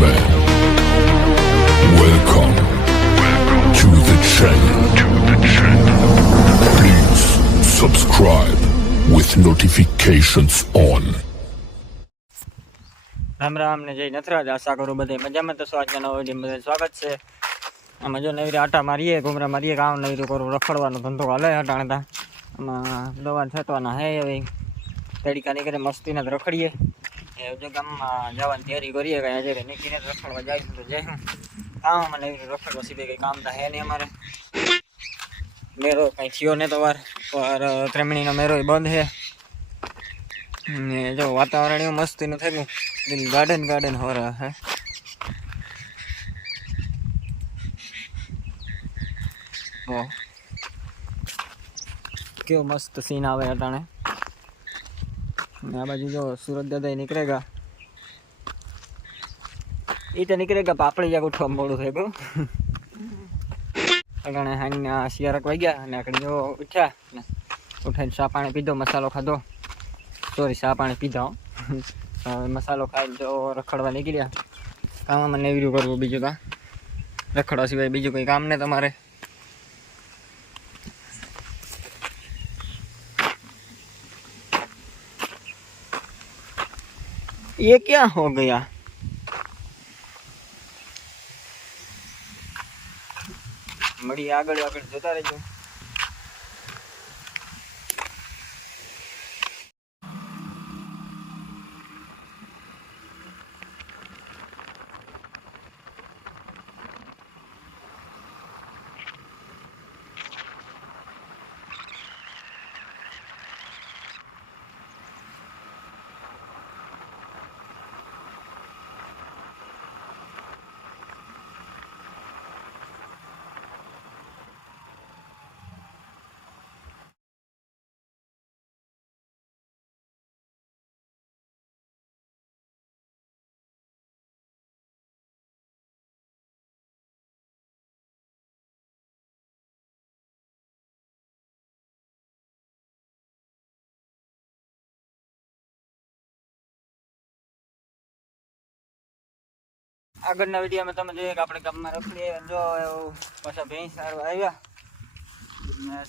gentlemen, welcome to the channel. Please subscribe with notifications on. Ram Ram ને જય નથરાજ આશા કરું બધે મજામાં તો સ્વાગત નવો વિડીયો બધે સ્વાગત છે આમાં જો નવી આટા મારીએ ઘુમરા મારીએ કામ નવી કરું રખડવાનો ધંધો હાલે હટાણે તા આમાં દવા છાંટવાના હે હવે તડીકા નીકળે મસ્તીને જ રખડીએ એ જો ગામમાં જવાની તૈયારી કરીએ કાંઈ આજે નીકળીને રખડવા જઈશું તો જઈશું. કામ મને રખડવા સિવાય કંઈ કામ તો હે નહીં અમારે. મેરો કાંઈ થયો ને તો વાર ત્રેમણીનો મેરો બંધ હે. ને જો વાતાવરણ એવું મસ્તીનું થઈ ગયું દિલ ગાર્ડન ગાર્ડન હો રહ્યા હે. કેવો મસ્ત સીન આવે અટાણે. આ બાજુ જો સુરત દાદા નીકળેગા. એ તો નીકળેગા પાપડી જાગ ઉઠવા મોડું થઈ ગયું અટાણે હાંજના શિયારક વાગ્યા અને આકડી જો ઉઠ્યા ઉઠાઈને ચા પાણી પીધો, મસાલો ખાધો. સોરી, ચા પાણી પીધા મસાલો ખાઈ જો રખડવા નીકળ્યા. કામમાં નેવર્યું કરવું બીજું કાં? રખડવા સિવાય બીજું કંઈ કામ ને તમારે? ये क्या हो गया મળી આગળ આગળ જતા રહેજો આગળના વિડીયોમાં તમે જોઈએ કે આપણે ગામમાં રખડીએ જો પાછા ભેંસ સારવા આવ્યા.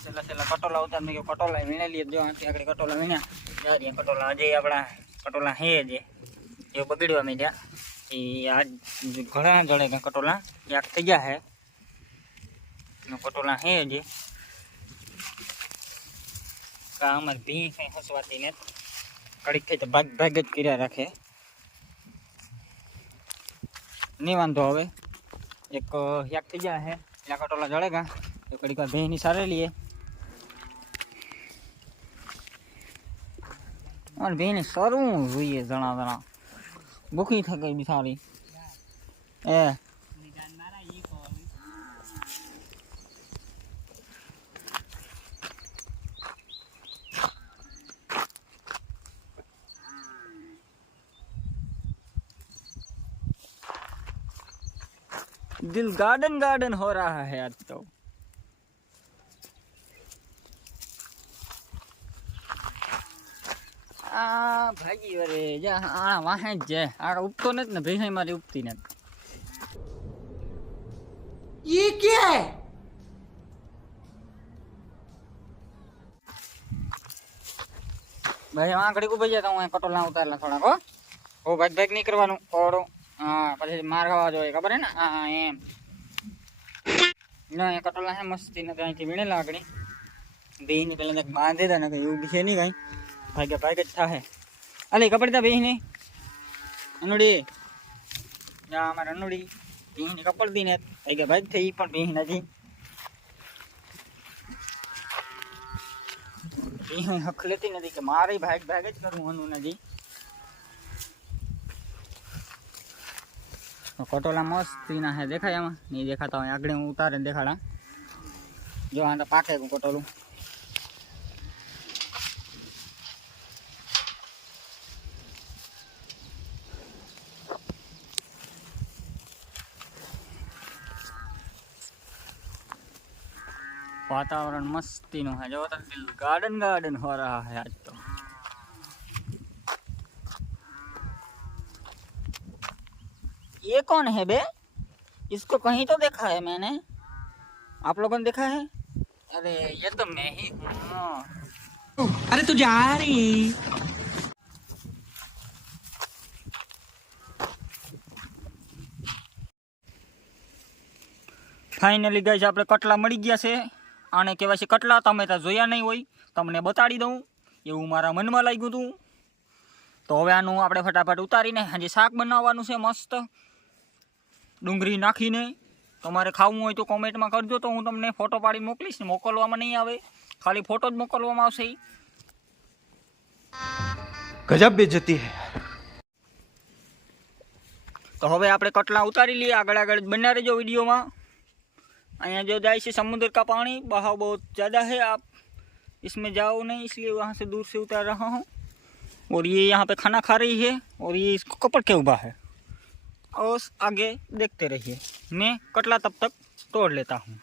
છેલ્લા છેલ્લા કટોલા ઉતાર મેં કટોલા વીણે લઈએ. જો આથી આગળ કટોલા વીણ્યા. જા કટોલા. હજી આપણા કટોલા હે જે. એ બગડવા માંડ્યા. એ આજ ઘણા જણે કે કટોલા યાક થઈ ગયા હે. કટોલા હે જે. કા અમારે ભીંસ હસવાતી ને કડીક થઈ તો ભાગ ભાગ જ કર્યા રાખે. નહીં વાંધો હવે એક યાક થઈ ગયા હે યા કટોલા જળેગા તો કડીક વાર ભેંસની સારે લઈએ અને ભેંસને સરવું જોઈએ જણા જણા ભૂખી થઈ ગઈ બિચારી એ दिल गार्डन गार्डन हो रहा है आज तो આ ભાગી વરે જા આ વાહે જ છે આ ઉપતો નથી ને ભેંસાઈ મારી ઉપતી નથી ये क्या है ભાઈ આ ઘડી ઉભી જાય તો હું કટોલા ઉતારેલા થોડાક હો ઓ ભાગ ભાગ નહીં કરવાનું ઓડો હા પછી માર ખાવા જોઈએ ખબર હે ને હા એમ ના એ કટોલા હે મસ્તી ને ત્યાંથી વીણેલા આગળ બેહીને પેલા તક બાંધી દે ને કઈ એવું છે નહીં કઈ ભાગ્ય ભાગ જ થાહે અલે કપડી તા બેહીને અનુડી જા અમારે અનુડી બેહીને કપડ દી ને ભાગ્ય ભાગ થઈ ઈ પણ બેહી નથી બેહી હક લેતી નથી કે મારી ભાગ ભાગ જ કરવું અનુ નથી તો કટોલા મસ્તી ના હે દેખાય આમાં નહીં દેખાતા હોય આગળ હું ઉતારે ને દેખાડા જો આ તો પાકે ગયું કટોલું वातावरण मस्ती નું है जो तक दिल गार्डन गार्डन हो रहा है आज ये कौन है बे इसको कहीं तो देखा है मैंने आप लोगों ने देखा है अरे ये तो मैं ही हूँ अरे तू जा रही ફાઇનલી ગઈ આપણે કટલા મળી ગયા છે આને કહેવાય છે કટલા તમે ત્યાં જોયા નહીં હોય તમને બતાડી દઉં એવું મારા મનમાં લાગ્યું હતું તો હવે આનું આપણે ફટાફટ ઉતારીને આજે શાક બનાવવાનું છે મસ્ત ડુંગળી નાખીને તમારે ખાવું હોય તો કોમેન્ટમાં કરજો તો હું તમને ફોટો પાડીને મોકલીશ મોકલવામાં નહીં આવે ખાલી ફોટો જ મોકલવામાં આવશે ઈ. गजब बेइज्जती है તો હવે આપણે કટલા ઉતારી લઈએ આગળ આગળ જ બન્યા રહેજો વિડીયોમાં અહીંયા जो જાય છે समुद्र का पानी बहाव बहुत ज़्यादा है आप इसमें जाओ नहीं इसलिए वहाँ से दूर से उतार रहा हूँ और ये यहाँ पे खाना खा रही है और ये इसको कपड़ के उबा है और आगे देखते रहिए। मैं कटला तब तक तोड़ लेता हूँ।